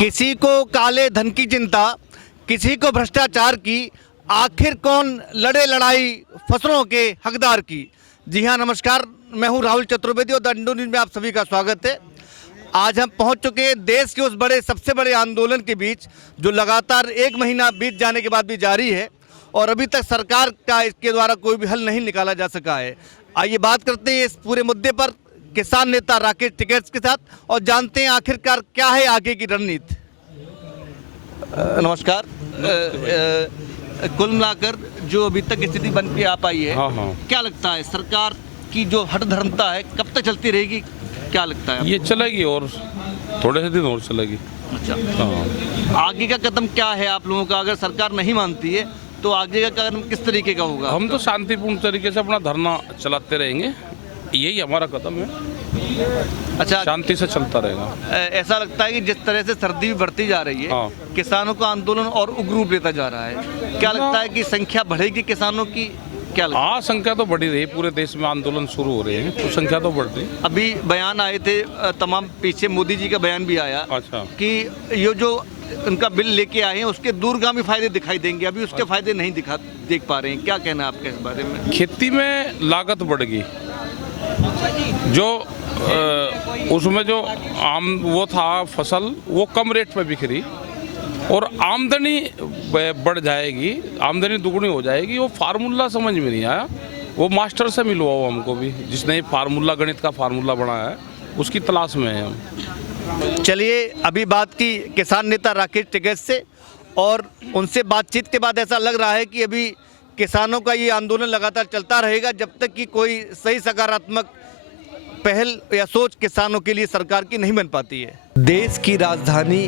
किसी को काले धन की चिंता, किसी को भ्रष्टाचार की, आखिर कौन लड़े लड़ाई फसलों के हकदार की। जी हाँ, नमस्कार, मैं हूँ राहुल चतुर्वेदी और द इंडो न्यूज़ में आप सभी का स्वागत है। आज हम पहुँच चुके हैं देश के उस सबसे बड़े आंदोलन के बीच जो लगातार एक महीना बीत जाने के बाद भी जारी है और अभी तक सरकार का इसके द्वारा कोई भी हल नहीं निकाला जा सका है। आइए बात करते हैं इस पूरे मुद्दे पर किसान नेता राकेश टिकैत के साथ और जानते हैं आखिरकार क्या है आगे की रणनीति। नमस्कार। कुल मिलाकर जो अभी तक स्थिति बन के आ पाई है, क्या लगता है सरकार की जो हठधर्मता है कब तक चलती रहेगी, क्या लगता है? ये चलेगी और थोड़े से दिन और चलेगी। अच्छा, आगे का कदम क्या है आप लोगों का? अगर सरकार नहीं मानती है तो आगे का कदम किस तरीके का होगा? हम तो शांतिपूर्ण तरीके से अपना धरना चलाते रहेंगे, यही हमारा कदम है। अच्छा, शांति से चलता रहेगा। ऐसा लगता है कि जिस तरह से सर्दी भी बढ़ती जा रही है, किसानों का आंदोलन और उग्र रूप लेता जा रहा है, क्या लगता है कि संख्या बढ़ेगी किसानों की? क्या लगता है? हाँ, संख्या तो बढ़ी रही, पूरे देश में आंदोलन शुरू हो रहे हैं तो संख्या तो बढ़ रही। अभी बयान आए थे तमाम, पीछे मोदी जी का बयान भी आया। अच्छा। कि ये जो उनका बिल लेके आए हैं उसके दूरगामी फायदे दिखाई देंगे, अभी उसके फायदे नहीं देख पा रहे हैं। क्या कहना है आपके इस बारे में? खेती में लागत बढ़ गई, जो उसमें जो वो था फसल वो कम रेट पे बिखरी और आमदनी बढ़ जाएगी, आमदनी दुगनी हो जाएगी। वो फार्मूला समझ में नहीं आया, वो मास्टर से मिलवाओ हमको भी, जिसने ये फार्मूला, गणित का फार्मूला बनाया है, उसकी तलाश में है हम। चलिए, अभी बात की किसान नेता राकेश टिकैत से और उनसे बातचीत के बाद ऐसा लग रहा है कि अभी किसानों का ये आंदोलन लगातार चलता रहेगा जब तक कि कोई सही सकारात्मक पहल या सोच किसानों के लिए सरकार की नहीं बन पाती है। देश की राजधानी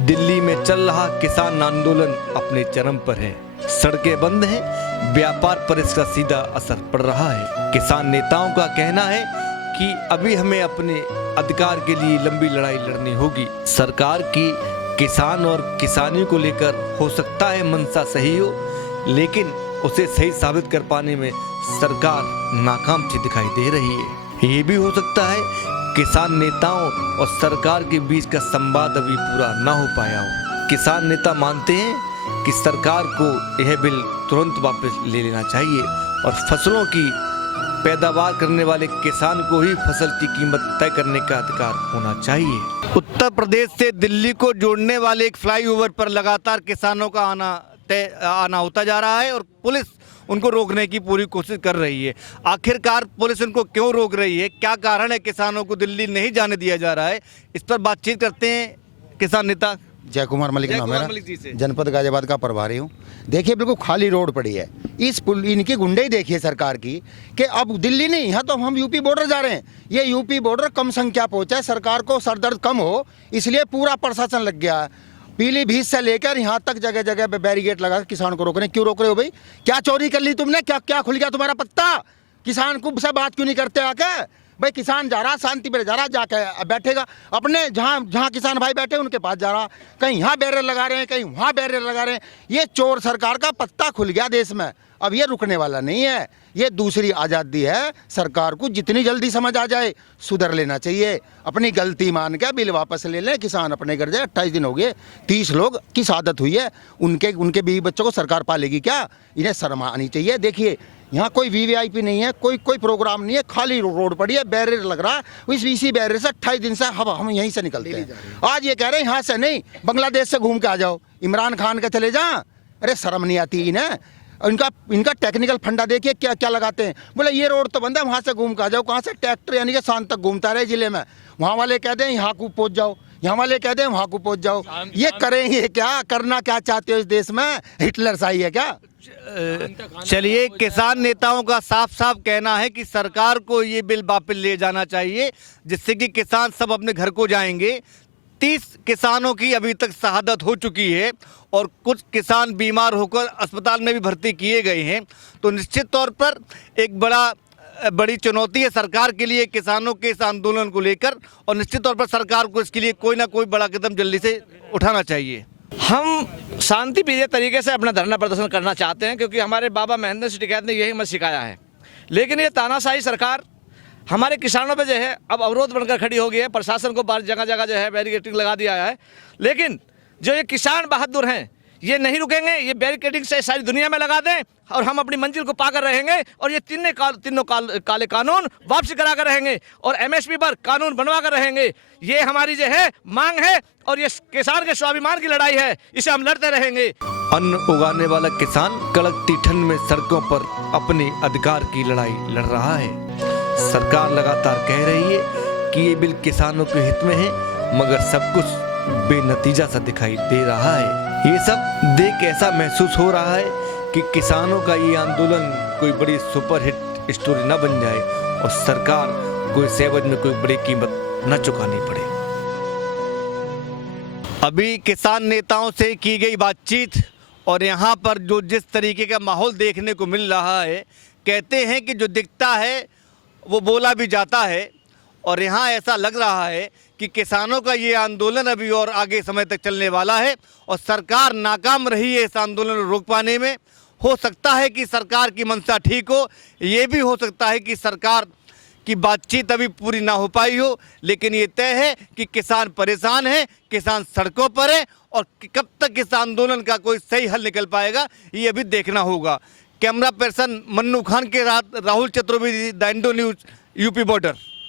दिल्ली में चल रहा किसान आंदोलन अपने चरम पर है। सड़कें बंद हैं, व्यापार पर इसका सीधा असर पड़ रहा है। किसान नेताओं का कहना है कि अभी हमें अपने अधिकार के लिए लंबी लड़ाई लड़नी होगी। सरकार की किसान और किसानी को लेकर हो सकता है मंशा सही हो, लेकिन उसे सही साबित कर पाने में सरकार नाकाम सी दिखाई दे रही है। ये भी हो सकता है किसान नेताओं और सरकार के बीच का संवाद अभी पूरा ना हो पाया हो। किसान नेता मानते हैं कि सरकार को यह बिल तुरंत वापस ले लेना चाहिए और फसलों की पैदावार करने वाले किसान को ही फसल की कीमत तय करने का अधिकार होना चाहिए। उत्तर प्रदेश से दिल्ली को जोड़ने वाले एक फ्लाईओवर पर लगातार किसानों का आना होता जा रहा है और पुलिस उनको रोकने की पूरी कोशिश कर रही है। आखिरकार पुलिस उनको क्यों रोक रही है, क्या कारण है किसानों को दिल्ली नहीं जाने दिया जा रहा है, इस पर बातचीत करते हैं किसान नेता जय कुमार मलिक नाम है मेरा, जनपद गाजियाबाद का प्रभारी हूँ। देखिए, बिल्कुल खाली रोड पड़ी है। इनकी गुंडई देखिए सरकार की कि अब दिल्ली नहीं, यहाँ तो हम यूपी बॉर्डर जा रहे हैं। ये यूपी बॉर्डर कम संख्या पहुँचा है, सरकार को सरदर्द कम हो इसलिए पूरा प्रशासन लग गया है। पीलीभीत से लेकर यहाँ तक जगह जगह पे बैरिकेड लगा किसान को रोक रहे हैं। क्यों रोक रहे हो भाई? क्या चोरी कर ली तुमने? क्या क्या खुल गया तुम्हारा पत्ता? किसान को से बात क्यों नहीं करते आके? भाई किसान जा रहा, शांति पर जा रहा, जाके बैठेगा अपने जहाँ किसान भाई बैठे उनके पास जा रहा। कहीं यहाँ बैरियर लगा रहे हैं, कहीं वहाँ बैरियर लगा रहे हैं। ये चोर सरकार का पत्ता खुल गया देश में, अब ये रुकने वाला नहीं है। ये दूसरी आज़ादी है, सरकार को जितनी जल्दी समझ आ जाए सुधर लेना चाहिए, अपनी गलती मान के बिल वापस ले लें, किसान अपने घर जाए। 28 दिन हो गए, 30 लोग की शहादत हुई है, उनके बीवी बच्चों को सरकार पालेगी क्या? इन्हें शर्म आनी चाहिए। देखिए, यहाँ कोई वीवीआईपी नहीं है, कोई प्रोग्राम नहीं है, खाली रोड पड़ी है, बैरियर लग रहा है। इसी बैरियर से 28 दिन से हम यहीं से निकलते हैं। आज ये कह रहे हैं यहाँ से नहीं, बांग्लादेश से घूम के आ जाओ, इमरान खान के चले जा। अरे शर्म नहीं आती इन्हें? इनका टेक्निकल फंडा देखिए क्या क्या लगाते हैं। बोले ये रोड तो बंद है, वहाँ से घूम के आ जाओ। कहाँ से? ट्रैक्टर यानी कि शाम तक घूमता रहे जिले में। वहाँ वाले कहते हैं यहाँ को पहुँच जाओ, यहाँ वाले कहते हैं वहाँ को पहुँच जाओ। ये करेंगे क्या? करना क्या चाहते हो इस देश में? हिटलर शाही है क्या? चलिए, किसान नेताओं का साफ साफ कहना है कि सरकार को ये बिल वापस ले जाना चाहिए जिससे कि किसान सब अपने घर को जाएंगे। 30 किसानों की अभी तक शहादत हो चुकी है और कुछ किसान बीमार होकर अस्पताल में भी भर्ती किए गए हैं। तो निश्चित तौर पर एक बड़ी चुनौती है सरकार के लिए किसानों के इस आंदोलन को लेकर और निश्चित तौर पर सरकार को इसके लिए कोई ना कोई बड़ा कदम जल्दी से उठाना चाहिए। हम शांतिप्रिय तरीके से अपना धरना प्रदर्शन करना चाहते हैं क्योंकि हमारे बाबा महेंद्र सिंह टिकैत ने यही मत सिखाया है। लेकिन ये तानाशाही सरकार हमारे किसानों पे जो है अब अवरोध बनकर खड़ी हो गई है। प्रशासन को बाहर जगह जगह जो है बैरिकेडिंग लगा दिया है, लेकिन जो ये किसान बहादुर हैं ये नहीं रुकेंगे। ये बैरिकेडिंग से सारी दुनिया में लगा दें और हम अपनी मंजिल को पाकर रहेंगे और ये तीनों काले कानून वापसी करा कर रहेंगे और एमएसपी पर कानून बनवा कर रहेंगे। ये हमारी जो है मांग है और ये किसान के स्वाभिमान की लड़ाई है, इसे हम लड़ते रहेंगे। अन्न उगाने वाला किसान कड़कती ठंड में सड़कों पर अपने अधिकार की लड़ाई लड़ रहा है। सरकार लगातार कह रही है कि ये बिल किसानों के हित में है, मगर सब कुछ बेनतीजा सा दिखाई दे रहा है। ये सब देख ऐसा महसूस हो रहा है कि किसानों का ये आंदोलन कोई बड़ी सुपरहिट स्टोरी न बन जाए और सरकार कोई सेवज में कोई बड़ी कीमत न चुकानी पड़े। अभी किसान नेताओं से की गई बातचीत और यहाँ पर जो जिस तरीके का माहौल देखने को मिल रहा है, कहते हैं कि जो दिखता है वो बोला भी जाता है। और यहाँ ऐसा लग रहा है कि किसानों का ये आंदोलन अभी और आगे समय तक चलने वाला है और सरकार नाकाम रही है इस आंदोलन को रोक पाने में। हो सकता है कि सरकार की मंशा ठीक हो, ये भी हो सकता है कि सरकार की बातचीत अभी पूरी ना हो पाई हो, लेकिन ये तय है कि किसान परेशान हैं, किसान सड़कों पर हैं और कब तक इस आंदोलन का कोई सही हल निकल पाएगा ये अभी देखना होगा। कैमरा पर्सन मन्नू खान के साथ Rahul Chaturvedi, the Indo news, UP border.